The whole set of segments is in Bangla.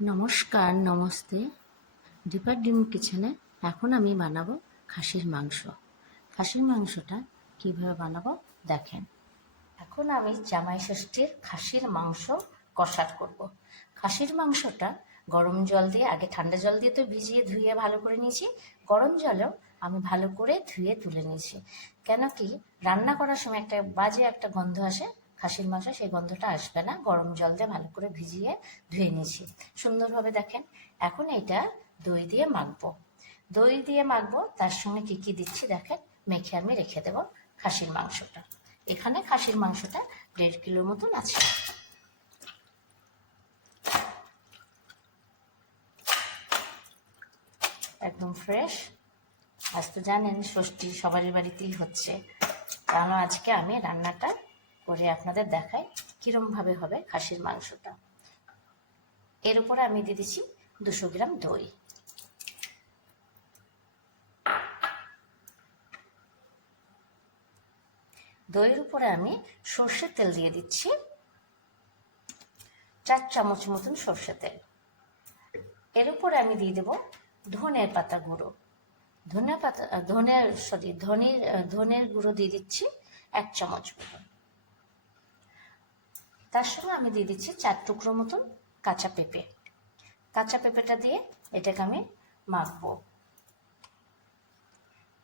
নমস্কার, নমস্তে। দীপার ডিম কিচেনে এখন আমি বানাবো খাসির মাংস। খাসির মাংসটা কিভাবে বানাবো দেখেন। এখন আমি জামাই ষষ্ঠীর খাসির মাংস কষা করব। খাসির মাংসটা গরম জল দিয়ে, আগে ঠান্ডা জল দিয়ে তো ভিজিয়ে ধুয়ে ভালো করে নিয়েছি, গরম জলেও আমি ভালো করে ধুয়ে তুলে নিয়েছি। কেন কি রান্না করার সময় একটা গন্ধ আসে খাসির মাংস, সেই গন্ধটা আসবে না। গরম জল দিয়ে ভালো করে ভিজিয়ে ধুয়ে নিয়েছি সুন্দরভাবে। দেখেন এখন এটা দই দিয়ে মাখবো। দই দিয়ে মাখবো, তার সঙ্গে কি কি দিচ্ছি দেখেন। মেখে আমি রেখে দেবো খাসির মাংসটা। এখানে খাসির মাংসটা 1.5 কিলোর মতন আছে। একদম ফ্রেশ। আজ তো জানেন ষষ্ঠী সবারই বাড়িতেই হচ্ছে, কারণ আজকে আমি রান্নাটা করে আপনাদের দেখাই কিরমভাবে হবে খাসির মাংসটা। এর উপরে আমি দিয়ে দিচ্ছি 200 গ্রাম দই। দইয়ের উপরে আমি সর্ষের তেল দিয়ে দিচ্ছি 4 চামচ মতন সর্ষের তেল। এর উপরে আমি দিয়ে দেব ধনের পাতা গুঁড়ো। ধনের গুঁড়ো দিয়ে দিচ্ছি 1 চামচ মতন। তার সঙ্গে আমি দিয়ে দিচ্ছি 4 টুকরো মতন কাঁচা পেঁপে। কাঁচা পেঁপেটা দিয়ে এটাকে আমি মাখবো।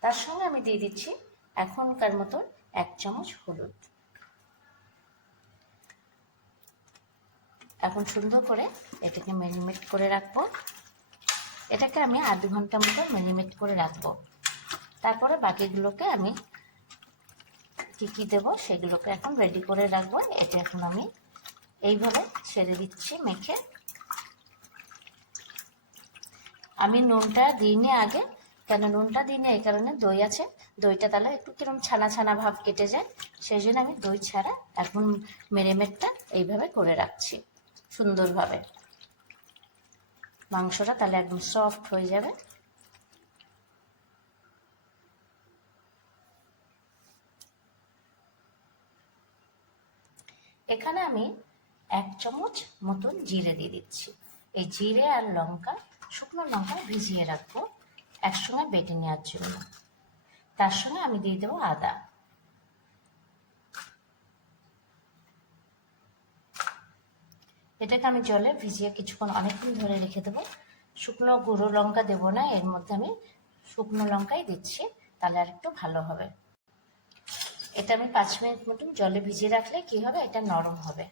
তার সঙ্গে আমি দিয়ে দিচ্ছি এখনকার মতন 1 চামচ হলুদ। এখন সুন্দর করে এটাকে ম্যারিনেট করে রাখবো। এটাকে আমি আধ ঘন্টা মতো ম্যারিনেট করে রাখবো। তারপরে বাকিগুলোকে আমি কি দেবো সেগুলোকে এখন রেডি করে রাখবো। এটা এখন আমি এইভাবে ছেড়ে দিচ্ছি মেখে। আমি নুনটা দিইনি আগে, কেন নুনটা দিইনি এই কারণে দই আছে, দইটা তাহলে একটু কিরম ছানা ছানা ভাব কেটে যায়, সেই জন্য আমি দই ছাড়া এখন ম্যারিনেটটা এইভাবে করে রাখছি সুন্দরভাবে। মাংসটা তাহলে একদম সফট হয়ে যাবে। এখানে আমি 1 চামচ মতন জিরে দিয়ে দিচ্ছি। এই জিরে আর লঙ্কা, শুকনো লঙ্কা ভিজিয়ে রাখবো একসঙ্গে বেটে নেওয়ার জন্য। তার সঙ্গে আমি দিয়ে দেবো আদা। এটাকে আমি জলে ভিজিয়ে কিছুক্ষণ অনেকক্ষণ ধরে রেখে দেবো। শুকনো গুঁড়ো লঙ্কা দেবো না, এর মধ্যে আমি শুকনো লঙ্কাই দিচ্ছি, তাহলে আর একটু ভালো হবে। এটা আমি 5 মিনিট মতন জলে ভিজিয়ে রাখলে কি হবে, এটা নরম হবে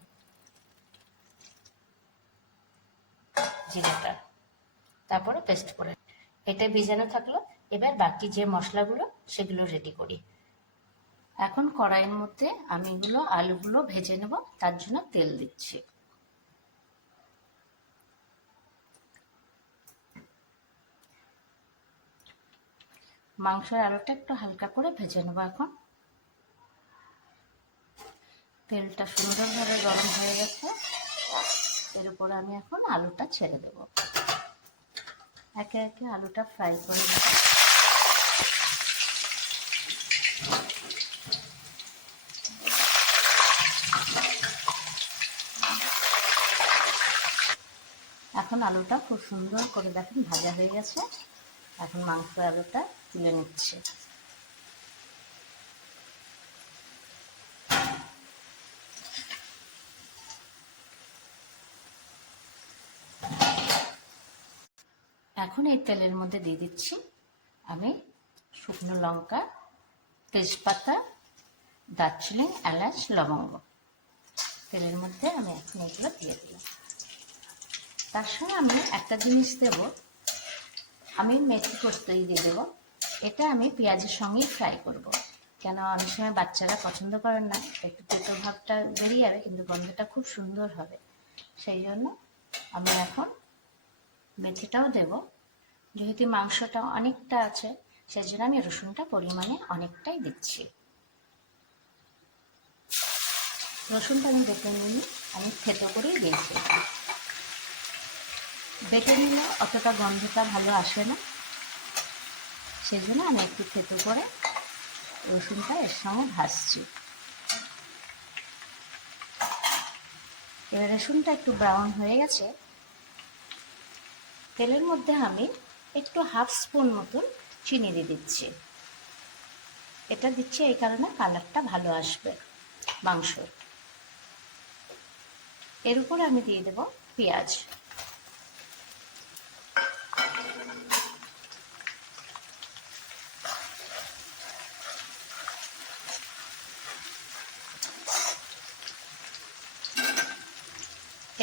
জিরেটা। তারপরে পেস্ট করে এটা ভিজানো থাকলো। এবার বাকি যে মশলাগুলো সেগুলো রেডি করি। এখন কড়াইয়ের মধ্যে আমি আলুগুলো ভেজে নেব, তার জন্য তেল দিচ্ছি। মাংসের আলুটা একটু হালকা করে ভেজে নেব। এখন তেলটা সুন্দরভাবে গরম হয়ে গেছে, এর উপরে আমি এখন আলুটা ছেড়ে দেব। একে একে আলুটা ফ্রাই করে দেব। এখন আলুটা খুব সুন্দর করে দেখেন ভাজা হয়ে গেছে। এখন মাংসের আলুটা তুলে নিচ্ছে। এখন এই তেলের মধ্যে দিয়ে দিচ্ছি আমি শুকনো লঙ্কা, তেজপাতা, দারচিনি, এলাচ, লবঙ্গ। তেলের মধ্যে আমি এখন এগুলো দিয়ে দিলাম। তার সঙ্গে আমি একটা জিনিস দেব, আমি মেথি পোস্তই দিয়ে দেবো। এটা আমি পেঁয়াজের সঙ্গেই ফ্রাই করব। কেন অনেক সময় বাচ্চারা পছন্দ করেন না, একটু তেতো ভাবটা বেরিয়ে যাবে কিন্তু গন্ধটা খুব সুন্দর হবে, সেই জন্য আমি এখন মেথিটাও দেব। যেহেতু মাংসটা অনেকটা আছে সেই জন্য আমি রসুনটা পরিমাণে অনেকটাই দিচ্ছি। রসুনটা আমি বেটে নিই, আমি থেতো করেই দিয়েছি। বেটে নিলে অতটা গন্ধটা ভালো আসে না, সেই জন্য আমি একটু থেতো করে রসুনটা এর সঙ্গে ভাজছি। এবার রসুনটা একটু ব্রাউন হয়ে গেছে, তেলের মধ্যে আমি একটু হাফ স্পুন মতন চিনি দিয়ে দিচ্ছি। এটা দিচ্ছি এই কারণে কালারটা ভালো আসবে মাংস। এর উপর আমি দিয়ে দেব পেঁয়াজ।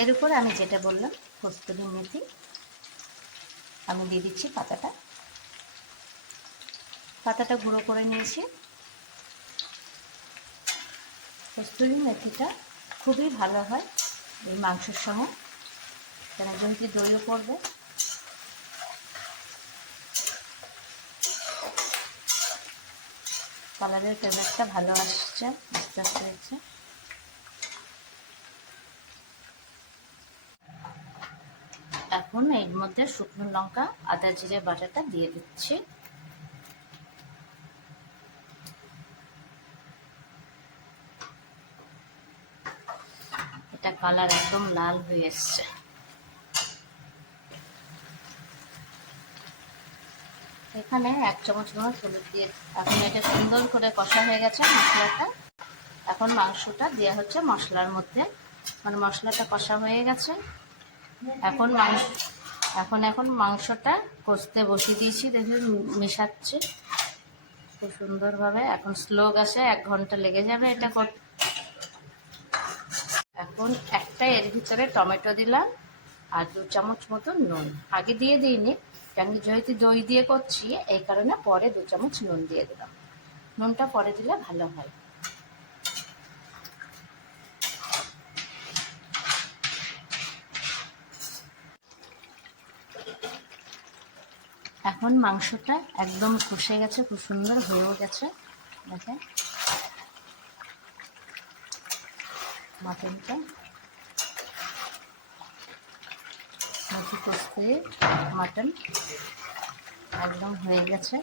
এর উপর আমি যেটা বললাম কস্তুরি মেথি আমি দিয়ে দিচ্ছি। পাতাটা গুঁড়ো করে নিয়েছি। কস্তুরি মেথিটা খুবই ভালো হয় এই মাংসের সঙ্গে, কেন যেহেতু দইও পড়বে। কালারের ফ্লেভারটা ভালো আসছে, আস্তে আস্তে হচ্ছে। এখন এর মধ্যে শুকনো লঙ্কা আদা জিরে বাটাটা দিয়ে দিচ্ছি। এটা কালার একদম লাল হয়ে এসছে। এখানে 1 চামচ মতো হলুদ দিয়ে এখন এটা সুন্দর করে কষা হয়ে গেছে মশলাটা। এখন মাংসটা দেওয়া হচ্ছে মশলার মধ্যে, মানে মশলাটা কষা হয়ে গেছে। এখন মাংসটা কষতে বসিয়ে দিয়েছি। দেখুন মেশাচ্ছি খুব সুন্দরভাবে। এখন স্লো গ্যাসে 1 ঘন্টা লেগে যাবে এটা করতে। এখন একটা এর ভিতরে টমেটো দিলাম আর 2 চামচ মতো নুন। আগে দিয়ে দিইনি, আমি যেহেতু দই দিয়ে করছি এই কারণে পরে 2 চামচ নুন দিয়ে দিলাম। নুনটা পরে দিলে ভালো হয়। এখন মাংসটা একদম কষে গেছে, খুব সুন্দর হয়েও গেছে। দেখেন মাটনটা কষতে মাটন একদম হয়ে গেছে।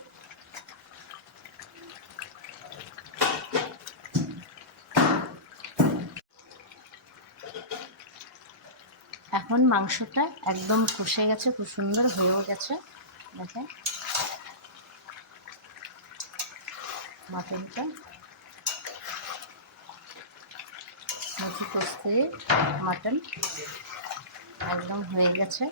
এখন মাংসটা একদম কষে গেছে, খুব সুন্দর হয়েও গেছে। দেখেন মাটনটা কষতে মাটন একদম হয়ে গেছে।